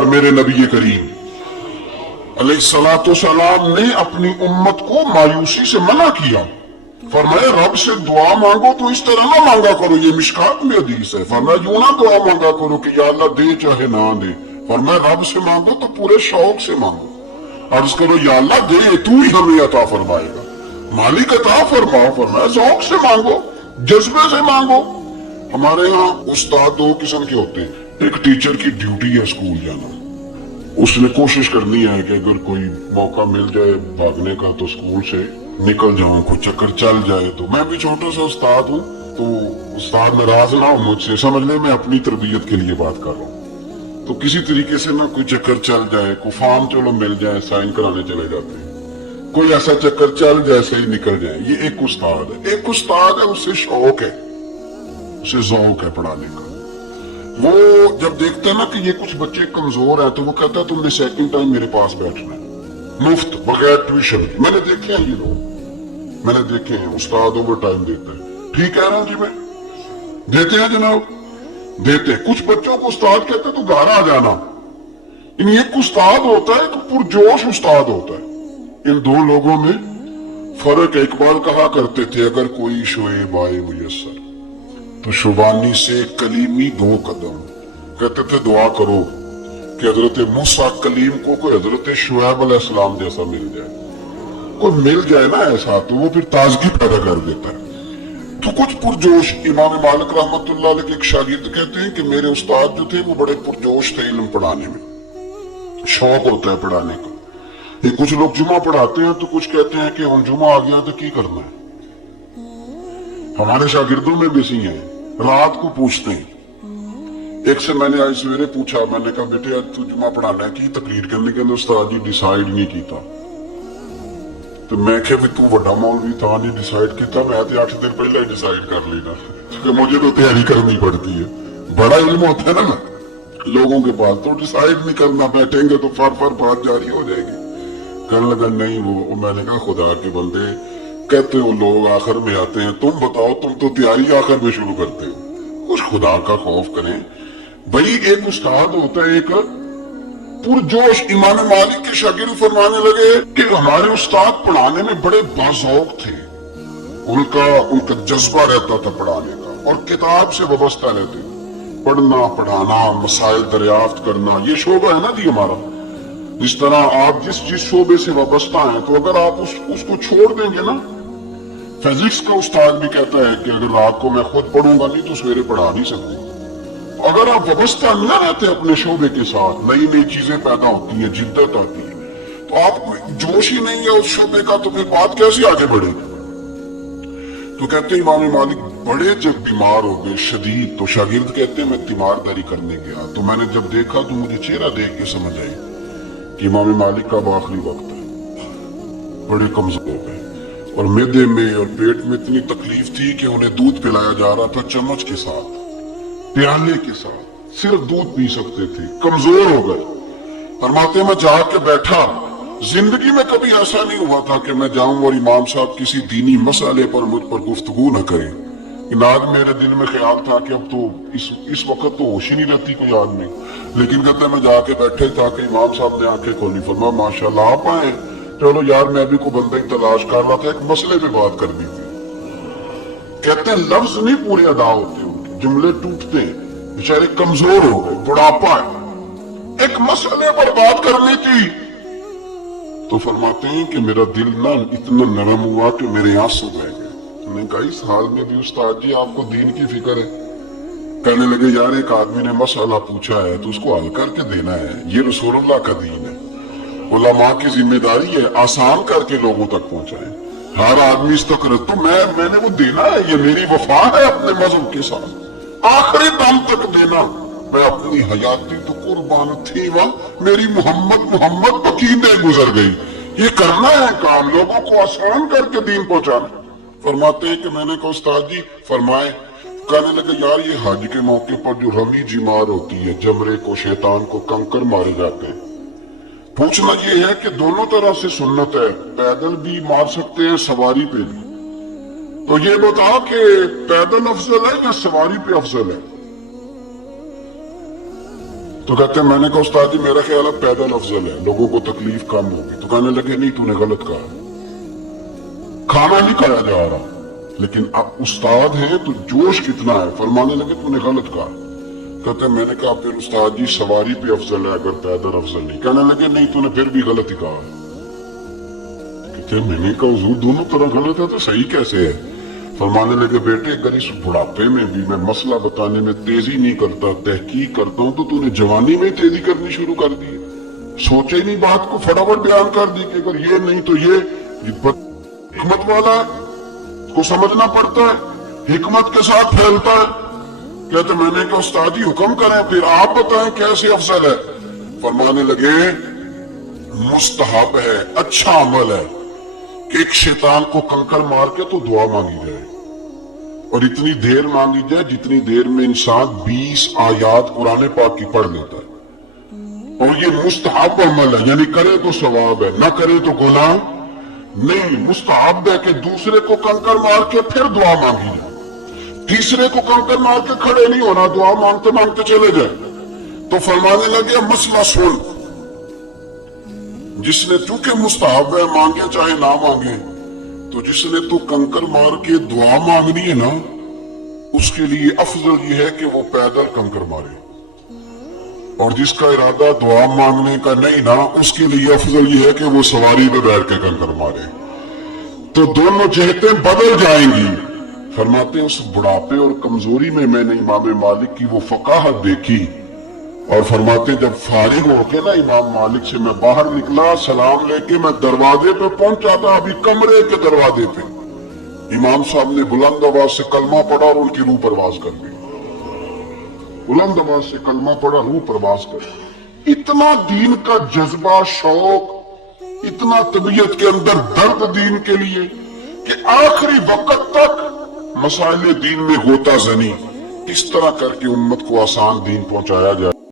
پروردگار میرے نبی کریم علیہ السلام نے اپنی امت کو مایوسی سے منع کیا. فرمایا رب سے دعا مانگو تو اس طرح نہ مانگا کرو, یہ مشکات میں حدیث ہے. فرمایا یوں نہ دعا مانگا کرو کہ یا اللہ دے چاہے نہ دے. فرمایا رب سے مانگو تو پورے شوق سے مانگو, عرض کرو یا اللہ دے تو ہی ہمیں عطا فرمائے گا, مالک عطا فرماؤ. فرمایا ذوق سے مانگو, جذبے سے مانگو. ہمارے ہاں استاد دو قسم کے ہوتے ہیں. ایک ٹیچر کی ڈیوٹی ہے اسکول جانا, اس نے کوشش کرنی ہے کہ اگر کوئی موقع مل جائے بھاگنے کا تو اسکول سے نکل جاؤں, کوئی چکر چل جائے. تو میں بھی چھوٹا سا استاد ہوں, تو استاد ناراض نہ ہو مجھ سے, سمجھ لیں میں اپنی تربیت کے لیے بات کر رہا ہوں. تو کسی طریقے سے نا کوئی چکر چل جائے, کوئی فارم چلو مل جائے, سائن کرانے چلے جاتے ہیں, کوئی ایسا چکر چل جائے صحیح نکل جائے. یہ ایک استاد ہے. ایک استاد ہے, اس سے شوق ہے, اسے ذوق ہے پڑھانے کا. وہ جب دیکھتا ہے نا کہ یہ کچھ بچے کمزور ہیں تو وہ کہتا ہے تم نے سیکنڈ ٹائم میرے پاس بیٹھنا ہے, مفت بغیر ٹیوشن. میں نے دیکھے ہیں یہ لوگ, میں نے دیکھے ہیں استاد اوور ٹائم دیتا ہے. ٹھیک کہہ رہا ہوں جی میں, دیتے ہیں جناب, دیتے ہیں. کچھ بچوں کو استاد کہتے ہیں تو گھر آ جانا. یعنی ایک استاد ہوتا ہے تو پرجوش استاد ہوتا ہے. ان دو لوگوں میں فرق ہے. اقبال کہا کرتے تھے اگر کوئی شعیب آئے میسر تو شبانی سے کلیمی دو قدم. کہتے تھے دعا کرو کہ حضرت موسیٰ کلیم کو کوئی حضرت شعیب علیہ السلام جیسا مل جائے. کوئی مل جائے نا ایسا تو وہ پھر تازگی پیدا کر دیتا ہے. تو کچھ پرجوش. امام مالک رحمت اللہ علیہ کے ایک شاگرد کہتے ہیں کہ میرے استاد جو تھے وہ بڑے پرجوش تھے علم پڑھانے میں, شوق ہوتا ہے پڑھانے کا. یہ کچھ لوگ جمعہ پڑھاتے ہیں تو کچھ کہتے ہیں کہ ہم جمعہ آ گیا تو کی کرنا ہے. ہمارے شاگردوں میں بھی سی ہیں, رات کو پوچھتے ہیں. ایک سے میں نے آج سویرے پوچھا, میں نے کہا بیٹے آج تو جمعہ پڑھانا ہے کی تقریر کرنے کے اندر استاد جی ڈیسائیڈ نہیں کیتا. تو میں کہ تو بڑا مولوی تھا نہیں ڈیسائیڈ کیتا, میں آتے 8 دن پہلے ہی ڈیسائیڈ کر لینا کیونکہ مجھے تو تیاری کرنی پڑتی ہے. بڑا علم ہوتا ہے نا لوگوں کے پاس, تو ڈیسائیڈ نہیں کرنا, بیٹھیں گے تو فر بات جاری ہو جائے گی. کہنے لگا نہیں وہ. میں نے کہا خدا کے بندے کہتے ہو لوگ آخر میں آتے ہیں, تم بتاؤ تم تو تیاری آخر میں شروع کرتے ہو. کچھ خدا کا خوف کریں بھائی. ایک استاد ہوتا ہے ایک پرجوش. امام مالک کے شاگرد فرمانے لگے کہ ہمارے استاد پڑھانے میں بڑے باذوق تھے, ان کا جذبہ رہتا تھا پڑھانے کا اور کتاب سے وابستہ رہتے. پڑھنا پڑھانا مسائل دریافت کرنا یہ شعبہ ہے نا جی ہمارا. جس طرح آپ جس شعبے سے وابستہ ہیں تو اگر آپ اس کو چھوڑ دیں گے نا. فزکس کا استاد بھی کہتا ہے کہ اگر رات کو میں خود پڑھوں گا نہیں تو سویرے پڑھا نہیں سکوں. اگر آپ وابستہ نہ رہتے اپنے شعبے کے ساتھ, نئی نئی چیزیں پیدا ہوتی ہیں, جدت آتی ہے, تو آپ جوش ہی نہیں ہے اس شعبے کا, تو پھر بات کیسے آگے بڑھے گی. تو کہتے ہیں امام مالک بڑے جب بیمار ہو گئے شدید, تو شاگرد کہتے ہیں میں تیمارداری کرنے گیا, تو میں نے جب دیکھا تو مجھے چہرہ دیکھ کے سمجھ آئی کہ امام مالک کا آخری وقت ہے, بڑے کمزور ہو گئے اور معدے میں اور پیٹ میں اتنی تکلیف تھی کہ انہیں دودھ پلایا جا رہا تھا چمچ کے ساتھ, پیالے کے ساتھ, صرف دودھ پی سکتے تھے, کمزور ہو گئے. فرماتے میں جا کے بیٹھا, زندگی میں کبھی ایسا نہیں ہوا تھا کہ میں جاؤں اور امام صاحب کسی دینی مسئلے پر مجھ پر گفتگو نہ کریں. آج میرے دل میں خیال تھا کہ اب تو اس وقت تو ہوش ہی نہیں رہتی کوئی آدمی, لیکن کہتے میں جا کے بیٹھے تھا کہ امام صاحب نے آنکھیں کھولی. فرمایا ماشاءاللہ آپ آئے, چلو یار میں بھی کوئی بندہ ہی تلاش کر رہا تھا, ایک مسئلے پہ بات کرنی تھی. کہتے ہیں لفظ نہیں پورے ادا ہوتے, ان کے جملے ٹوٹتے ہیں, بیچارے کمزور ہو گئے, بڑھاپا ہے, ایک مسئلے پر بات کرنی تھی. تو فرماتے ہیں کہ میرا دل نہ اتنا نرم ہوا کہ میرے آنسو بہ گئے. میں نے کہا اس حال میں بھی استاد جی آپ کو دین کی فکر ہے. کہنے لگے یار ایک آدمی نے مسئلہ پوچھا ہے تو اس کو حل کر کے دینا ہے, یہ رسول اللہ کا دین ہے. علماء کی ذمہ داری ہے آسان کر کے لوگوں تک پہنچائیں. ہر آدمی اس تک تو میں نے وہ دینا ہے, یہ میری وفا ہے اپنے مذہب کے ساتھ, آخری دم تک دینا. میں اپنی حیاتی تو قربان تھی وہاں, میری محمد پکینے گزر گئی. یہ کرنا ہے کام, لوگوں کو آسان کر کے دین پہنچانا. فرماتے ہیں کہ میں نے کہا استاد جی فرمائے. کہنے لگے یار یہ حج کے موقع پر جو رمی جمار ہوتی ہے, جمرے کو شیطان کو کنکر مارے جاتے ہیں, پوچھنا یہ ہے کہ دونوں طرح سے سنت ہے, پیدل بھی مار سکتے ہیں سواری پہ بھی. تو یہ بتا کہ پیدل افضل ہے یا سواری پہ افضل ہے. تو کہتے ہیں میں نے کہا استاد جی میرا خیال ہے پیدل افضل ہے، لوگوں کو تکلیف کم ہوگی۔ تو کہنے لگے نہیں تو نے غلط کہا، کھانا نہیں کھایا جا رہا، لیکن اب استاد ہیں تو جوش کتنا ہے۔ فرمانے لگے تو نے غلط کہا۔ کہتے ہیں میں نے کہا پھر استاد جی سواری پہ افضل ہے اگر پیدل افضل نہیں۔ کہنے لگے نہیں تو نے پھر بھی غلط ہی کہا۔ کہتے ہیں میں نے کہا حضور دونوں طرح غلط ہے تو صحیح کیسے ہے؟ فرمانے لگے بیٹے اگر اس بڑھاپے میں بھی میں مسئلہ بتانے میں تیزی نہیں کرتا، تحقیق کرتا ہوں، تو نے جوانی میں تیزی کرنی شروع کر دی، سوچے نہیں بات کو فٹافٹ بیان کر دی کہ اگر یہ نہیں تو یہ حکمت والا ہے، اس کو سمجھنا پڑتا ہے، حکمت کے ساتھ پھیلتا ہے۔ کہتے میں نے کہا استاد جی حکم کریں پھر آپ بتائیں کیسے افضل ہے۔ فرمانے لگے مستحب ہے، اچھا عمل ہے کہ ایک شیطان کو کنکر مار کے تو دعا مانگی جائے، اور اتنی دیر مانگی جائے جتنی دیر میں انسان 20 آیات قرآن پاک کی پڑھ لیتا ہے، اور یہ مستحب عمل ہے، یعنی کرے تو ثواب ہے، نہ کرے تو گناہ نہیں۔ مستحب ہے کہ دوسرے کو کنکر مار کے پھر دعا مانگی جائے، تیسرے کو کنکر مار کے کھڑے نہیں ہونا، دعا مانگتے مانگتے چلے جائے۔ تو فرمانے لگے مسئلہ سن، جس نے چونکہ مستحب ہے مانگے چاہے نہ مانگے، تو جس نے تو کنکر مار کے دعا مانگنی ہے نا، اس کے لیے افضل یہ ہے کہ وہ پیدل کنکر مارے، اور جس کا ارادہ دعا مانگنے کا نہیں نا، اس کے لیے افضل یہ ہے کہ وہ سواری پہ بیٹھ کے کنکر مارے۔ تو دونوں جہتیں بدل جائیں گی۔ فرماتے ہیں اس بڑھاپے اور کمزوری میں میں نے امام مالک کی وہ فقاہت دیکھی، اور فرماتے جب فارغ ہو کے نا امام مالک سے میں باہر نکلا، سلام لے کے میں دروازے پہ پہنچا تھا، ابھی کمرے کے دروازے پہ امام صاحب نے بلند آواز سے کلمہ پڑھا اور ان کی روح پرواز کر گئی۔ بلند آواز سے کلمہ پڑھا، روح پرواز کر گئی۔ اتنا دین کا جذبہ، شوق، اتنا طبیعت کے اندر درد دین کے لیے کہ آخری وقت تک مسائل دین میں غوطہ زنی، کس طرح کر کے امت کو آسان دین پہنچایا جائے۔